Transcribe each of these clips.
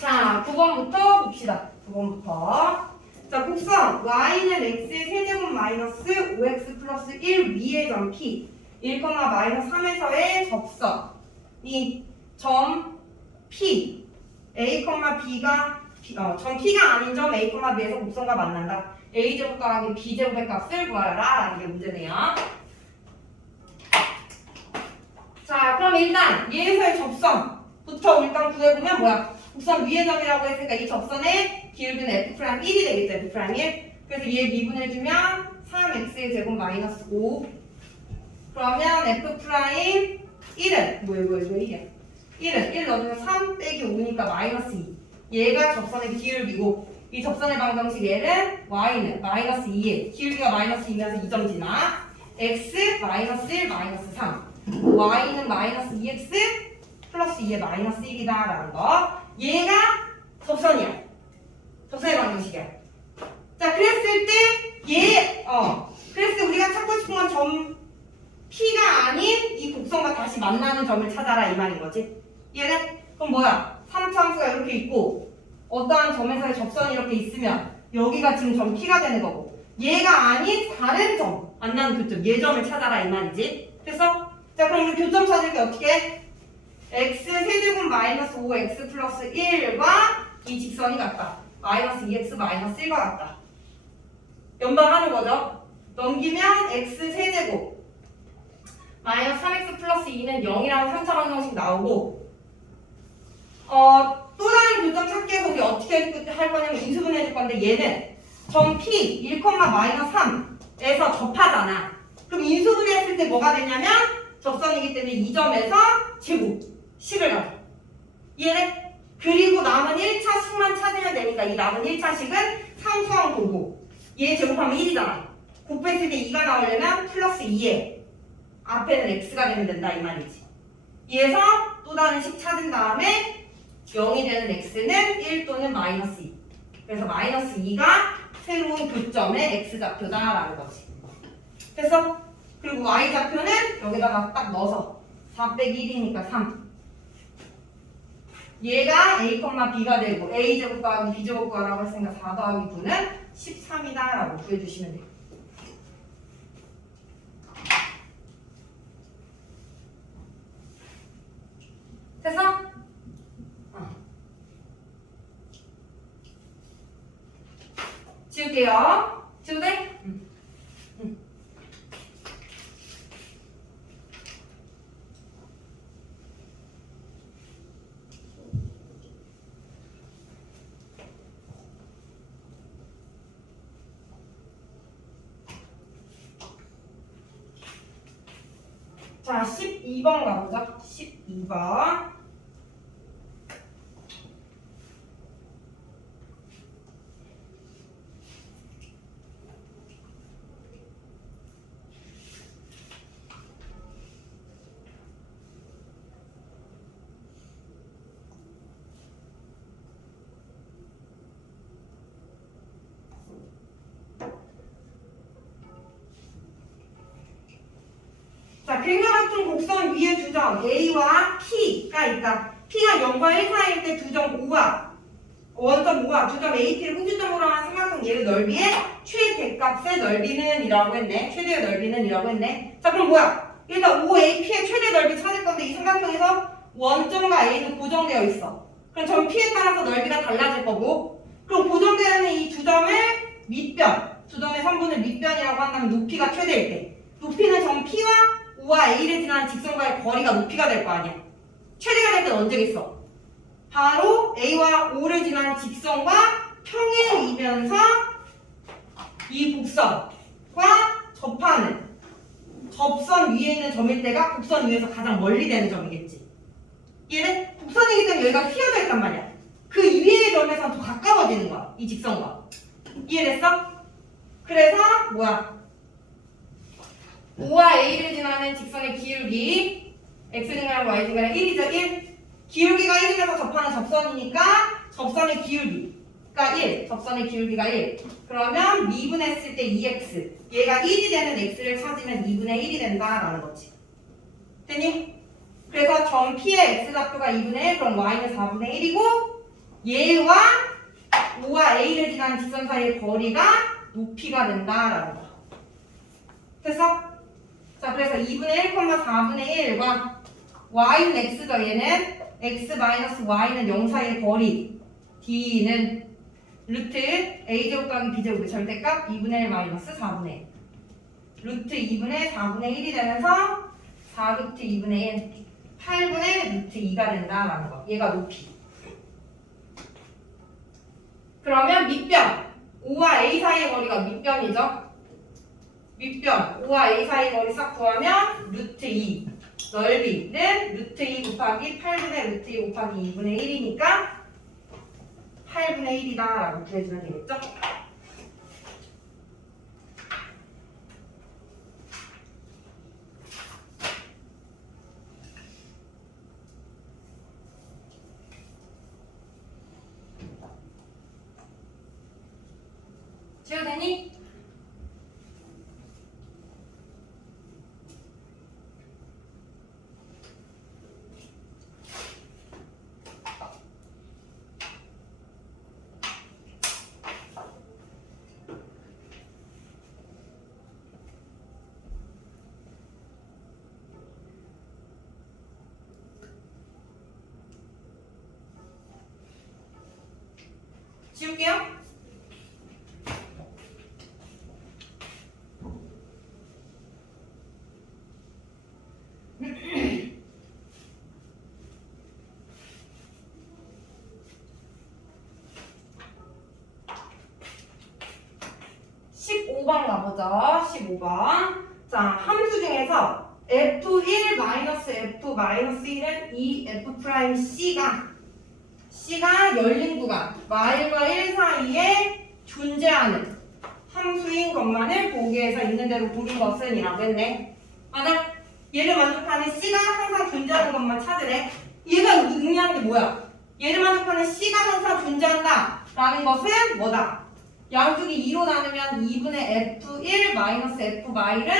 자, 9번부터 봅시다. 9번부터. 자, 곡선 y는 x의 세제곱 마이너스 5x 플러스 1 위의 점 p 1, 마이너스 3에서의 접선 이 점 p a, b가 어, 점 p가 아닌 점 a, b에서 곡선과 만난다. a 제곱 더하기 b 제곱의 값을 구하라 라는 게 문제네요. 자, 그럼 일단 얘에서의 접선부터 일단 구해보면 뭐야? 곡선 위의 점이라고 했으니까 이 접선의 기울기는 f'1이 되겠죠, f'1. 그래서 얘 미분해주면 3x의 제곱 마이너스 5. 그러면 f'1은 뭐야, 뭐야, 뭐야, 이게? 1은 1 넣으면 3 빼기 5니까 마이너스 2. 얘가 접선의 기울기고 이 접선의 방정식 얘는 y는 마이너스 2에 기울기가 마이너스 2면서 2점 지나 x 마이너스 1 마이너스 3 y는 마이너스 2x 플러스 2의 마이너스 1이다 라는 거. 얘가 접선이야. 접선의 방정식이야. 자 그랬을 때얘어 그랬을 때 우리가 찾고 싶은 건 점 P가 아닌 이 곡선과 다시 만나는 점을 찾아라 이 말인 거지. 얘는 그럼 뭐야? 3차함수가 이렇게 있고 어떠한 점에서의 접선이 이렇게 있으면 여기가 지금 점 P가 되는 거고 얘가 아닌 다른 점 만나는 교점 예점을 찾아라 이 말이지. 됐어? 자 그럼 우리 교점 찾을 때 어떻게 해? x 세제곱 마이너스 5x 플러스 1과 이 직선이 같다 마이너스 2x 마이너스 1과 같다 연방하는 거죠 넘기면 x 세제곱 마이너스 3x 플러스 2는 0이라는 3차 방정식 나오고 어, 또 다른 교점 찾기 해서 우리 어떻게 할 거냐면 인수분 해줄 건데 얘는 점 P 1, 마이너스 3에서 접하잖아. 그럼 인수분 했을 때 뭐가 되냐면 접선이기 때문에 이 점에서 제곱 식을 가져. 얘는 그리고 남은 1차 식만 찾으면 되니까 이 남은 1차 식은 상수항 보고 얘 제곱하면 1이잖아. 곱했을 때 2가 나오려면 플러스 2에 앞에는 x가 되면 된다 이 말이지. 얘에서 또 다른 식 찾은 다음에 0이 되는 x는 1 또는 마이너스 2. 그래서 마이너스 2가 새로운 교점의 x좌표다라는 거지. 됐어? 그리고 y좌표는 여기다가 딱 넣어서 4 빼기 1이니까 3. 얘가 a, b가 되고 a 제곱 더하기 b 제곱 구하라고 했으니까 4 더하기 9는 13이다 라고 구해주시면 돼요. 됐어? 어. 지울게요. 지우도 돼? 응. 응. 자, 12번 가보자. 12번. 자, 갱과 같은 곡선 A와 P가 있다. P가 0과 1 사이일 때 두점 5와 원점 5와 두 점 AP를 공주점으로 한 삼각형 얘의 넓이의 최대값의 넓이는 이라고 했네. 최대의 넓이는 이라고 했네. 자, 그럼 뭐야? 일단 5AP의 최대 넓이 찾을 건데 이 삼각형에서 원점과 A는 고정되어 있어. 그럼 점 P에 따라서 넓이가 달라질 거고 그럼 고정되어 있는 이 두 점을 밑변, 두 점의 선분을 밑변이라고 한다면 높이가 최대일 때 높이는 점 P와 5 와 A를 지나는 직선과의 거리가 높이가 될 거 아니야. 최대가 될 때는 언제겠어? 바로 A와 5를 지나는 직선과 평행이면서 이 곡선과 접하는 접선 위에 있는 점일 때가 곡선 위에서 가장 멀리 되는 점이겠지. 얘는 곡선이기 때문에 여기가 휘어져 있단 말이야. 그 위의 점에서 더 가까워지는 거야. 이 직선과. 이해됐어? 그래서 뭐야? 5와 A를 지나는 직선의 기울기 X증가랑 Y증가랑 1이죠 1 기울기가 1이라서 접하는 접선이니까 접선의 기울기가 1 접선의 기울기가 1 그러면 미분했을 때 2X 얘가 1이 되는 X를 찾으면 2분의 1이 된다라는 거지 됐니? 그래서 점 P의 X좌표가 2분의 1, 그럼 Y는 4분의 1이고 얘와 O와 A를 지나는 직선 사이의 거리가 높이가 된다라는 거. 됐어? 자, 그래서 2분의 1, 4분의 1과 y는 x죠. 얘는 x 마이너스 y는 0 사이의 거리 d는 루트 a제곱 더하기 b제곱의 절대값 2분의 1 마이너스 4분의 1 루트 2분의 4분의 1이 되면서 4루트 2분의 1 8분의 루트 2가 된다라는 거. 얘가 높이. 그러면 밑변 5와 a 사이의 거리가 밑변이죠. 밑변 5와 a 사이 거리 싹 구하면 루트 2 넓이는 루트 2 곱하기 8분의 루트 2 곱하기 2분의 1이니까 8분의 1이다 라고 구해주면 되겠죠? 지우되니? 지울게요. (15번) 가보죠 (15번) 자 함수 중에서 f1 마이너스 f 마이너스 1은 이 f 프라임 c가 c가 열린 구간 y과 1 사이에 존재하는 함수인 것만을 보기에서 있는 대로 부른 것은 이라고 했네 맞아? 얘를 만족하는 c가 항상 존재하는 것만 찾으래 얘가 의미하는 게 뭐야? 얘를 만족하는 c가 항상 존재한다 라는 것은 뭐다? 양쪽이 2로 나누면 2분의 f1 마이너스 f 마일은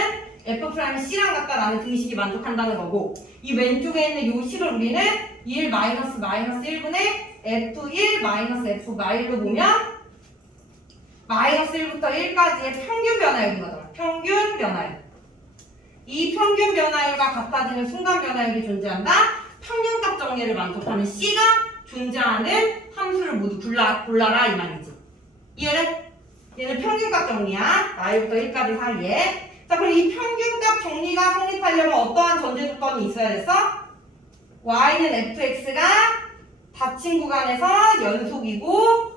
f 프라임 c랑 같다라는 등식이 만족한다는 거고 이 왼쪽에 있는 요 식을 우리는 1 마이너스 마이너스 1분의 f1 마이너스 f 마일로 보면 마이너스 1부터 1까지의 평균 변화율인 거잖아. 평균 변화율. 이 평균 변화율과 같아지는 순간 변화율이 존재한다. 평균값 정리를 만족하는 C가 존재하는 함수를 모두 골라, 골라라 이 말이지. 이해를? 얘는 평균값 정리야. 나일부터 1까지 사이에. 자, 그럼 이 평균값 정리가 성립하려면 어떠한 전제 조건이 있어야 됐어? y는 fx가 닫힌 구간에서 연속이고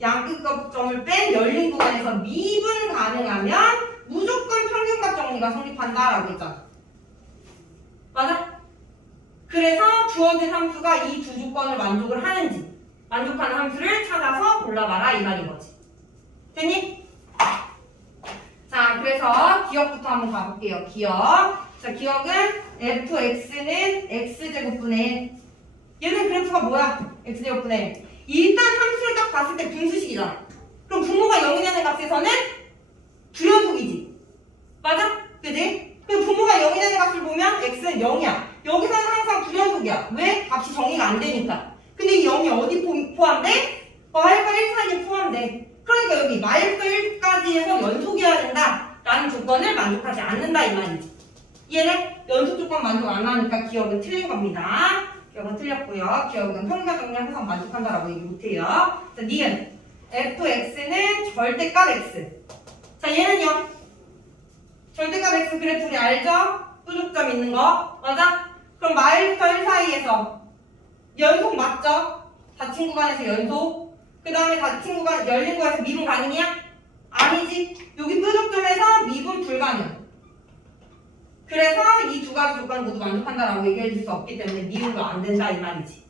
양끝 거점을 뺀 열린 구간에서 미분 가능하면 무조건 평균값 정리가 성립한다라고 했잖아. 맞아? 그래서 주어진 함수가 이 두 조건을 만족을 하는지 만족하는 함수를 찾아서 골라봐라 이 말인 거지. 됐니? 자, 그래서 기억부터 한번 가볼게요. 기억. 자, 기억은 fx는 x제곱분의 얘는 그래프가 뭐야? x제곱분의 일단 함수를 딱 봤을 때 분수식이잖아. 그럼 분모가 0이 되는 값에서는 두연속이지. 맞아? 그지? 그럼 분모가 0이 되는 값을 보면 x는 0이야. 여기서는 항상 두연속이야. 왜? 값이 정의가 안 되니까. 근데 이 0이 어디 포- 포함돼? y과 1 사이에 포함돼. 그러니까 여기 마일부터 1까지 해서 연속이어야 된다. 라는 조건을 만족하지 않는다 이 말이지. 이해돼? 연속 조건 만족 안 하니까 기억은 틀린 겁니다. 기억은 틀렸고요. 기억은 평균 정리 항상 만족한다라고 얘기 못해요. 자, 니은 fx는 절대값 x. 자, 얘는요. 절대값 x 그래프 우리 알죠? 뾰족점 있는 거 맞아? 그럼 마일부터 1 사이에서 연속 맞죠? 닫힌 구간에서 연속. 그 다음에 닫힌 구간 열린 구간에서 미분 가능이야? 아니지. 여기 뾰족점에서 미분 불가능. 그래서 이 두 가지 조건 모두 만족한다라고 얘기해 줄 수 없기 때문에 미분도 안 된다 이 말이지.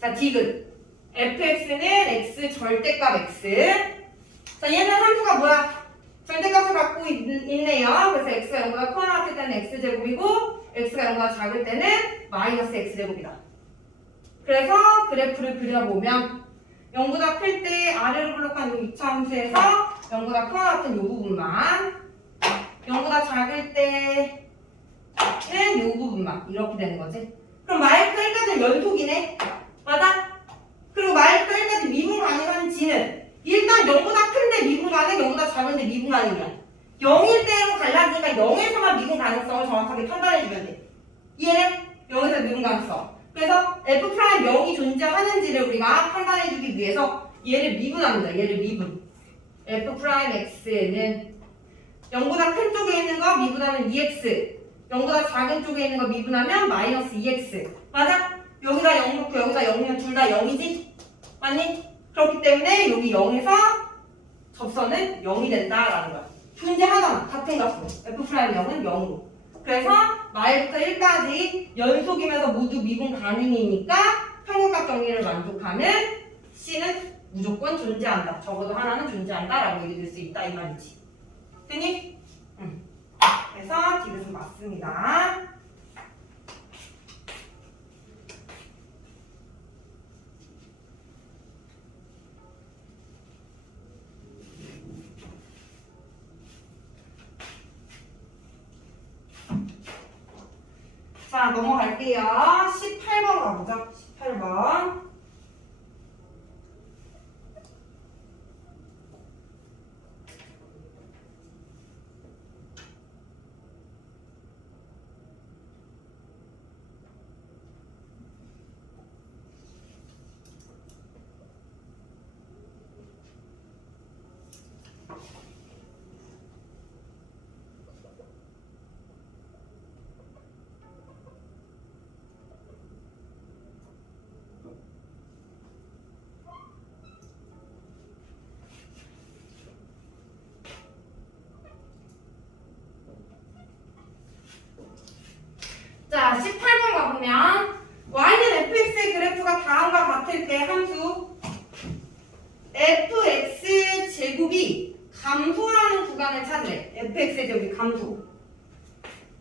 자, 디귿. fx는 x 절대값 x. 자, 얘는 함수가 뭐야? 절대값을 갖고 있, 있네요. 그래서 x가 0보다 커나 같을 때는 x제곱이고 x가 0보다 작을 때는 마이너스 x제곱이다. 그래서 그래프를 그려보면 0보다 클 때 아래로 블록한 이 2차 함수에서 0보다 커나 같은 이 부분만 0보다 작을 때이 부분만 이렇게 되는 거지. 그럼 말부터 1까지는 연속이네. 맞아? 그리고 말부터 1까지 미분 가능한 지는 일단 0보다 큰데 미분 가능, 0보다 작은데 미분 가능이야. 0일 때로 갈라지니까 0에서만 미분 가능성을 정확하게 판단해주면 돼. 이해는 0에서 미분 가능성. 그래서 f 프라임 0이 존재하는지를 우리가 판단해주기 위해서 얘를 미분합니다. 얘를 미분. f 프라임 x는 0보다 큰 쪽에 있는 거 미분하면 2x 0보다 작은 쪽에 있는 거 미분하면 마이너스 2x 맞아? 여기다 0 놓고 여기다 0이면 둘 다 0이지? 맞니? 그렇기 때문에 여기 0에서 접선은 0이 된다라는 거야. 존재하잖아 같은 값으로 f 프라임 0은 0으로. 그래서 마일부터 1까지 연속이면서 모두 미분 가능이니까 평균값 정리를 만족하면 C는 무조건 존재한다. 적어도 하나는 존재한다라고 얘기해 줄수 있다 이 말이지 됐니? 응. 그래서 디귿은 맞습니다. 자, 넘어갈게요. 18번 가보자. 18번. 자, 18번 가보면 y는 fx의 그래프가 다음과 같을 때 함수 fx 제곱이 감소하는 구간을 찾으래. fx의 제곱이 감소.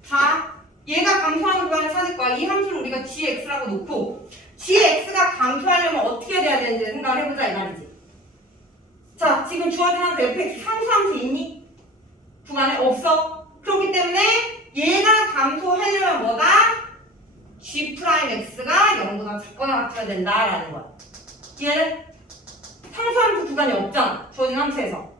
자, 얘가 감소하는 구간을 찾을 거야. 이 함수를 우리가 gx라고 놓고 gx가 감소하려면 어떻게 돼야 되는지 생각을 해보자 이 말이지. 자, 지금 주어진 함수 fx 상수 함수 있니? 구간에 없어. 그렇기 때문에 얘가 감소하려면 뭐다? g 프라임 x가 0보다 작거나 같아야 된다라는 거야. 얘는 상수함수 구간이 없잖아. 주어진 함수에서.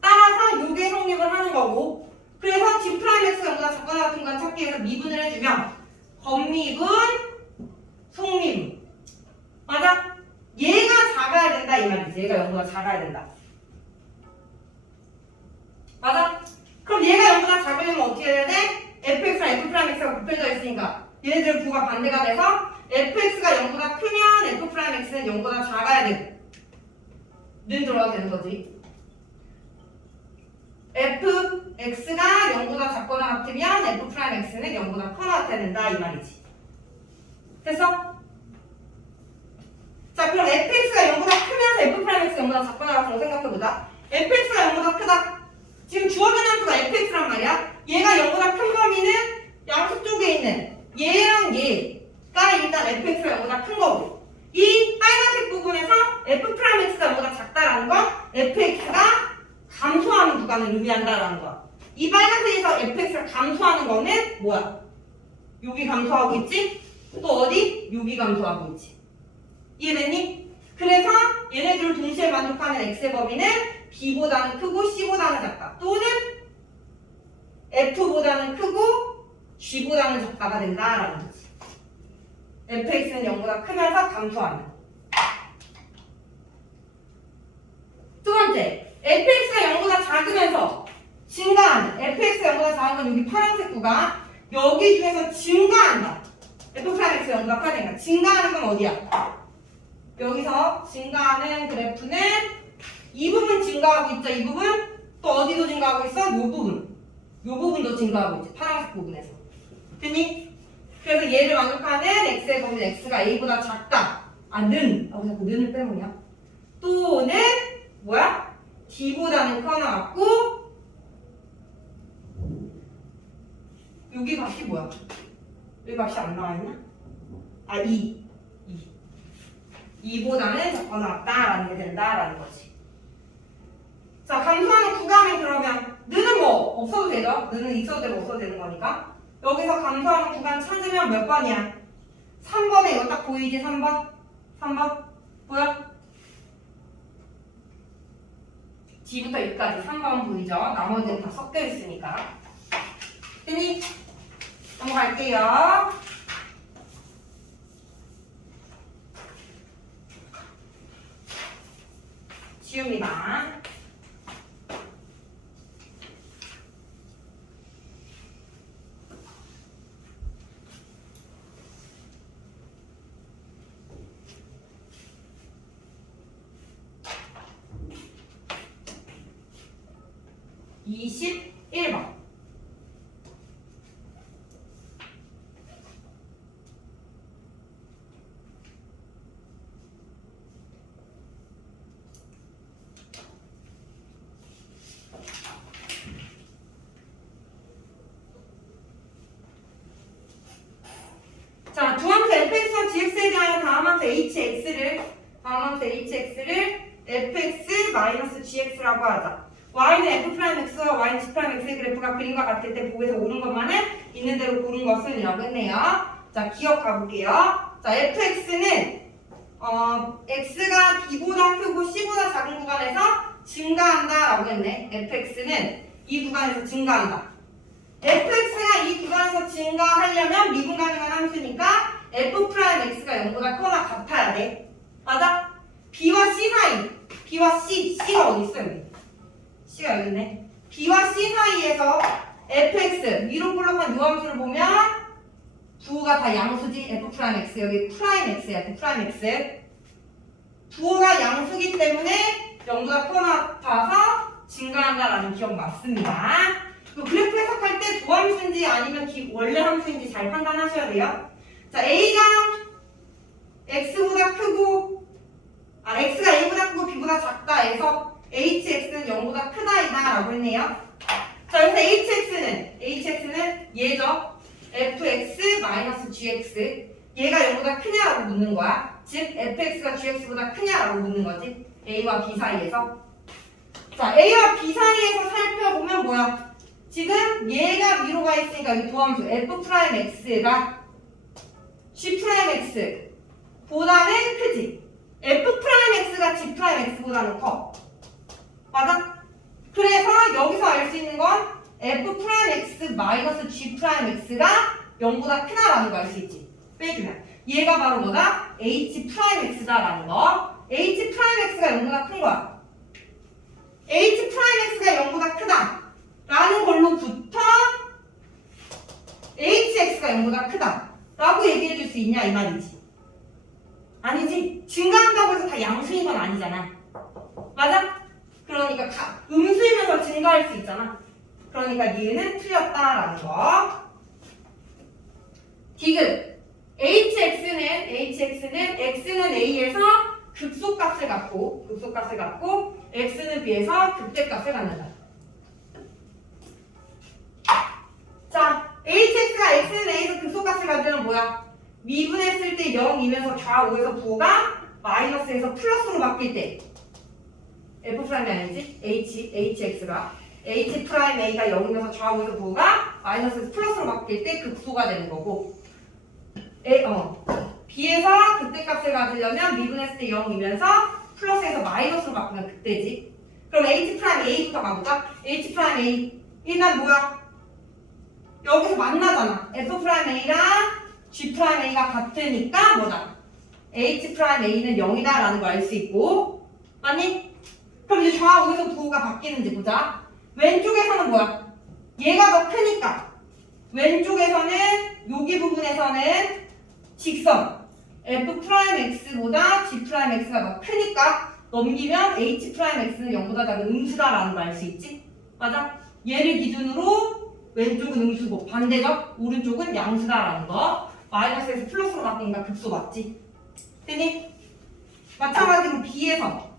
따라서 요게 성립을 하는 거고 그래서 g 프라임 x가 0보다 작거나 같은 건 찾기 위해서 미분을 해주면 겉미분, 속미분. 맞아? 얘가 작아야 된다 이 말이지. 얘가 0보다 작아야 된다. 맞아? 그럼 얘가 0보다 작으려면 어떻게 해야 돼? fx랑 f 프라임 x가 곱해져 있으니까 얘네들 부가 반대가 돼서 fx가 0보다 크면 f 프라임 x는 0보다 작아야 돼. 는 들어가야 되는 거지. fx가 0보다 작거나 같으면 f 프라임 x는 0보다 커나 같아야 된다 이 말이지. 됐어? 자 그럼 fx가 0보다 크면서 f 프라임 x가 0보다 작거나 거 생각해보자. fx가 0보다 크다. 지금 주어진 함수가 fx란 말이야. 얘가 0보다 큰 범위는 양수 쪽에 있는 얘랑 얘가 일단 fx가 0보다 큰 거고 이 빨간색 부분에서 f 프라임 x가 0보다 작다라는 건 fx가 감소하는 구간을 의미한다라는 거야. 이 빨간색에서 fx가 감소하는 거는 뭐야? 여기 감소하고 있지? 또 어디? 여기 감소하고 있지. 이해됐니? 그래서 얘네들을 동시에 만족하는 x의 범위는 b보다는 크고 c보다는 작다. 또는 f보다는 크고 g보다는 작다가 된다라는 거지. fx는 0보다 크면서 감소하는. 두 번째, fx가 0보다 작으면서 증가하는. fx가 0보다 작은 건 여기 파란색 구간. 여기 중에서 증가한다. f 프라임 x 0보다 커지니까 증가하는 건 어디야? 여기서 증가하는 그래프는 이 부분 증가하고 있죠. 이 부분 또 어디도 증가하고 있어? 이 부분. 이 부분도 증가하고 있지. 파란색 부분에서. 됐니? 그래서 얘를 만족하는 x의 범위는 x가 a보다 작다. 아, 는. 아, 왜 자꾸 는을 빼먹냐? 또는 뭐야? d보다는 커나 같고 여기 값이 뭐야? 여기 값이 안 나와있나? 아, 2. 2. 2보다는 작거나 같다라는 게 된다라는 거지. 자, 감소하는 구간은 그러면 느는 뭐 없어도 되죠? 느는 있어도 되고 없어도 되는 거니까. 여기서 감소하는 구간 찾으면 몇 번이야? 3번에 이거 딱 보이지? 3번? 3번? 보여? G부터 E까지 3번 보이죠? 나머지는 다 섞여 있으니까. 됐니? 넘어갈게요. 지웁니다. 이십일 번 자, 중앙수 fx와 gx에 대하여 다음함수 hx를 다음함수 hx를 fx-gx라고 하자. y는 f'x와 y는 g'x의 그래프가 그림과 같을 때 보에서 오른 것만은 있는 대로 고른 것은 이라고 했네요. 자, 기억 가 볼게요. 자, fx는 어, x가 b보다 크고 c보다 작은 구간에서 증가한다라고 했네. fx는 이 구간에서 증가한다. fx가 이 구간에서 증가하려면 미분 가 능한 함수니까 f'x가 0보다 크거나 같아야 돼. 맞아? b와 c 사이. b와 c, c가 어디 있어 여기? c가 여기 있네. b와 c 사이에서 fx 위로 볼록한 요 함수를 보면 부호가 다 양수지 f'x 여기 프라임 x야 f'x 부호가 양수기 때문에 0보다 크거나 같아서 증가한다라는 기억 맞습니다. 그 그래프 해석할 때 도함수인지 아니면 기- 원래 함수인지 잘 판단하셔야 돼요. 자, A가 X보다 크고, 아, X가 A보다 크고 B보다 작다 해서 HX는 0보다 크다이다 라고 했네요. 자, 여기서 HX는, HX는 얘죠. fx-gx. 얘가 0보다 크냐라고 묻는 거야. 즉, fx가 gx보다 크냐라고 묻는 거지. A와 B 사이에서. 자, A와 B 사이에서 살펴보면 뭐야? 지금 얘가 위로 가 있으니까 이 도함수 f'x가 g'x 보다는 크지. f'x가 g'x보다는 커. 맞아? 그래서 여기서 알 수 있는 건 f'x 마이너스 g'x가 0보다 크다라는 거 알 수 있지. 빼주면 얘가 바로 뭐다? h'x다라는 거. h'x가 0보다 큰 거야. h'x가 0보다 크다. 라는 걸로부터 hx가 0보다 크다 라고 얘기해 줄 수 있냐 이 말이지. 아니지? 증가한다고 해서 다 양수인 건 아니잖아. 맞아? 그러니까 가, 음수이면서 증가할 수 있잖아. 그러니까 니은 틀렸다라는 거. 디귿. Hx는 hx는 x는 a에서 극소값을 갖고 극소값을 갖고 x는 b에서 극대값을 갖는다 자, hx가 x는 a에서 극소값을 가지면 뭐야? 미분했을 때 0이면서 좌우에서 부호가 마이너스에서 플러스로 바뀔 때. F 프라임이 아니지? h, hx가. H 프라임 a가 0이면서 좌우에서 부호가 마이너스에서 플러스로 바뀔 때 극소가 되는 거고. A, 어, b에서 극대값을 가지려면 미분했을 때 0이면서 플러스에서 마이너스로 바꾸면 그때지. 그럼 h 프라임 a부터 가보자 h 프라임 a. 일단 뭐야? 여기서 만나잖아. F'A랑 G'A가 같으니까 뭐다? H'A는 0이다 라는 걸 알 수 있고 맞니? 그럼 이제 좌우에서 부호가 바뀌는지 보자. 왼쪽에서는 뭐야? 얘가 더 크니까 왼쪽에서는 여기 부분에서는 직선 F'X보다 G'X가 더 크니까 넘기면 H'X는 0보다 작은 음수다라는 걸 알 수 있지? 맞아? 얘를 기준으로 왼쪽은 음수고 반대적 오른쪽은 양수다라는 거 마이너스에서 플러스로 바뀌니까 극소 맞지? 되니? 마찬가지로 B에서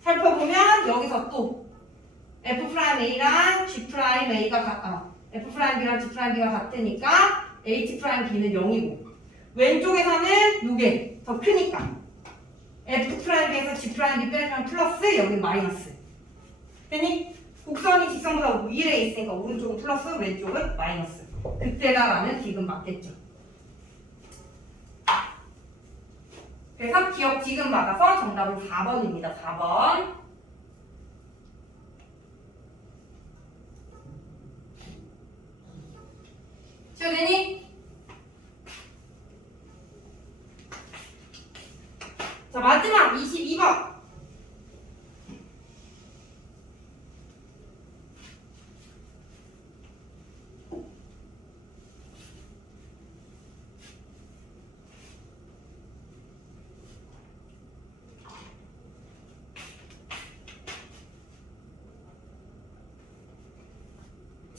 살펴보면 여기서 또 F'A랑 G'A가 같 아 F'B랑 G'B가 같으니까 H'B는 0이고 왼쪽에서는 이게 더 크니까 F'B에서 G'B 빼주면 플러스 여기 마이너스 되니? 곡선이 직선보다 위에 있으니까 오른쪽은 플러스 왼쪽은 마이너스 그때다라는 디귿 맞겠죠. 그래서 기억 지금 받아서 정답은 4번입니다. 4번. 지워되니? 자, 마지막 22번.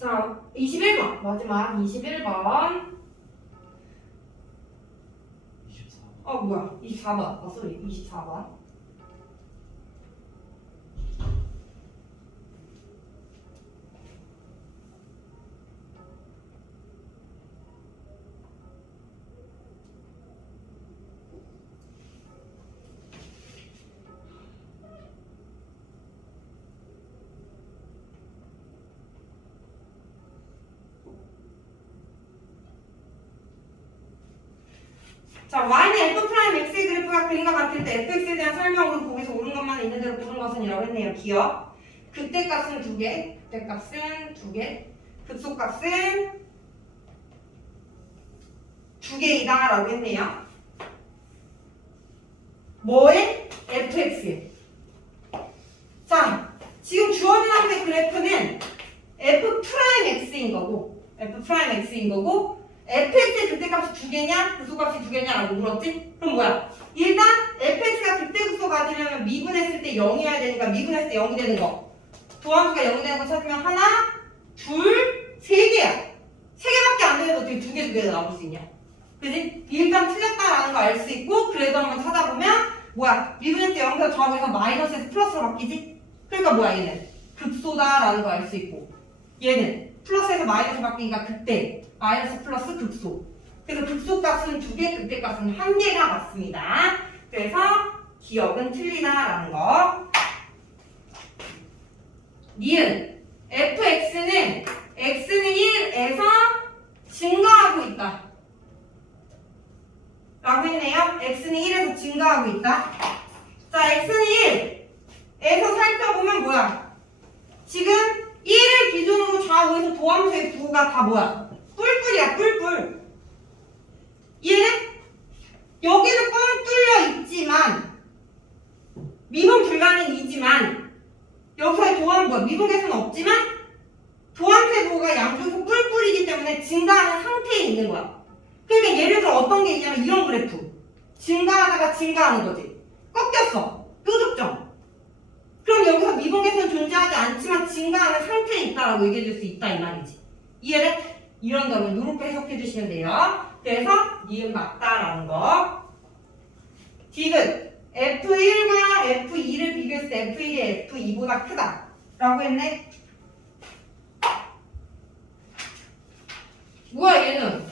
자, 21번. 마지막 21번. 24번. 어, 뭐야. 24번. 어, 소리. 24번. 자, y는 f 프라임 x의 그래프가 그림과 같을 때 fx에 대한 설명으로 거기서 옳은 것만 있는 대로 보는 것은 이라고 했네요. 기억. 그때 값은 두 개, 그때 값은 두 개, 급속 값은 두 개이다라고 했네요. 뭐에? fx에. 자, 지금 주어진 함의 그래프는 f 프라임 x인 거고, f 프라임 x인 거고, fx의 그때값이 두 개냐, 급소값이 두 개냐라고 물었지? 그럼 뭐야? 일단 fx가 그때 급소 가지려면 미분했을 때 0이어야 되니까 미분했을 때 0이 되는 거. 도함수가 0이 되는 거 찾으면 하나, 둘, 세 개야. 세 개밖에 안 되는데 어떻게 두 개, 두 개가 나올 수 있냐? 그지? 일단 틀렸다라는 거 알 수 있고 그래도 한번 찾아보면 뭐야? 미분했을 때 0에서 더하고 해서 마이너스에서 플러스로 바뀌지? 그러니까 뭐야 얘는? 급소다라는 거 알 수 있고 얘는 플러스에서 마이너스 바뀌니까 그때 마이너스 플러스 급소. 그래서 급소 값은 두 개, 그때 값은 한 개가 맞습니다. 그래서 기억은 틀리다라는 거. 니은 fx는 x는 1에서 증가하고 있다. 라고 했네요. x는 1에서 증가하고 있다. 자, x는 1에서 살펴보면 뭐야? 지금 1을 기준으로 좌우에서 도함수의 부호가 다 뭐야? 뿔뿔이야, 뿔뿔. 얘는 여기는 뻥 뚫려 있지만 미분 불가능이지만 여기서의 도함 뭐야? 미분 계수는 없지만 도함수의 부호가 양쪽에서 뿔뿔이기 때문에 증가하는 상태에 있는 거야. 그러니까 예를 들어 어떤 게 있냐면 이런 그래프. 증가하다가 증가하는 거지. 꺾였어. 뾰족점. 그럼 여기서 미분 계수는 존재하지 않지만 증가하는 상태에 있다라고 얘기해 줄 수 있다 이 말이지. 이해를? 이런 점은 이렇게 해석해 주시면 돼요. 그래서 니은 맞다라는 거. 디귿 F1과 F2를 비교했을 때 F1이 F2보다 크다. 라고 했네. 뭐야 얘는?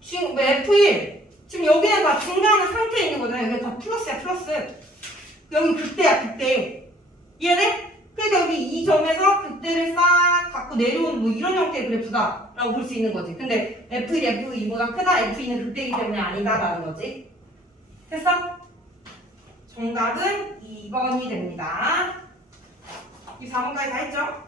지금 뭐 F1 지금 여기는 다 증가하는 상태에 있는 거잖아요. 여기 다 플러스야 플러스. 여기 그때야 그때. 이해돼? 여기 이 점에서 그때를 싹 갖고 내려오는 뭐 이런 형태의 그래프다라고 볼 수 있는 거지. 근데 F1, F2보다 크다. F2는 그때이기 때문에 아니다라는 거지. 됐어? 정답은 2번이 됩니다. 이 4번까지 다 했죠?